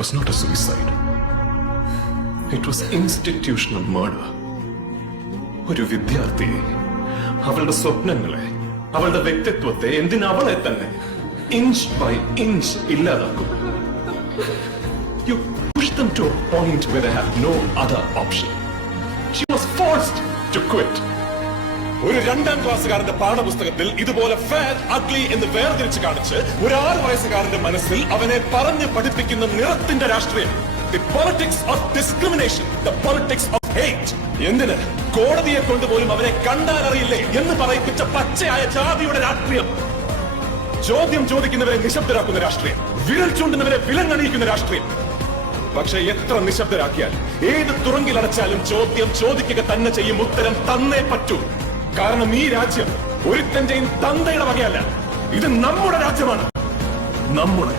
was not a suicide. It was institutional murder. ഒരു വിദ്യാർത്ഥിയെ, അവളുടെ സ്വപ്നങ്ങളെ, അവളുടെ വ്യക്തിത്വത്തെ, എന്തിനവളെ തന്നെ ഇഞ്ച് ബൈ ഇഞ്ച് ഇല്ലാതാക്കും. You push them to a point where they have no other option. She was forced to quit. ഒരു 2ാം ക്ലാസ്സുകാരന്റെ പാഠപുസ്തകത്തിൽ ഇതുപോലെ ഫെയർ അഗ്ലി എന്ന് വേർതിരിച്ച് കാണിച്ച് ഒരു 6 വയസ്സുകാരന്റെ മനസ്സിൽ അവനെ പറഞ്ഞ് പഠിപ്പിക്കുന്ന നിറത്തിന്റെ രാഷ്ട്രീയം. The politics of discrimination, the politics of hate. എന്തിന് കോടതിയെ കൊണ്ടുപോലും അവനെ കണ്ടാൽ അറിയില്ലേ എന്ന് പറയിപ്പിച്ച പച്ചയായ ജാതിയുടെ രാഷ്ട്രീയം. ചോദ്യം ചോദിക്കുന്നവരെ നിശബ്ദരാക്കുന്ന രാഷ്ട്രീയം, വിരൽ ചൂണ്ടുന്നവരെ വിലങ്ങണിയിക്കുന്ന രാഷ്ട്രീയം. പക്ഷെ എത്ര നിശബ്ദരാക്കിയാൽ, ഏത് തുറങ്കിൽ അടച്ചാലും ചോദ്യം ചോദിക്കുക തന്നെ ചെയ്യും. ഉത്തരം തന്നേ പറ്റൂ. കാരണം ഈ രാജ്യം ഒരുത്തന്റെയും തന്തയുടെ വകയല്ല. ഇത് നമ്മുടെ രാജ്യമാണ്, നമ്മുടെ.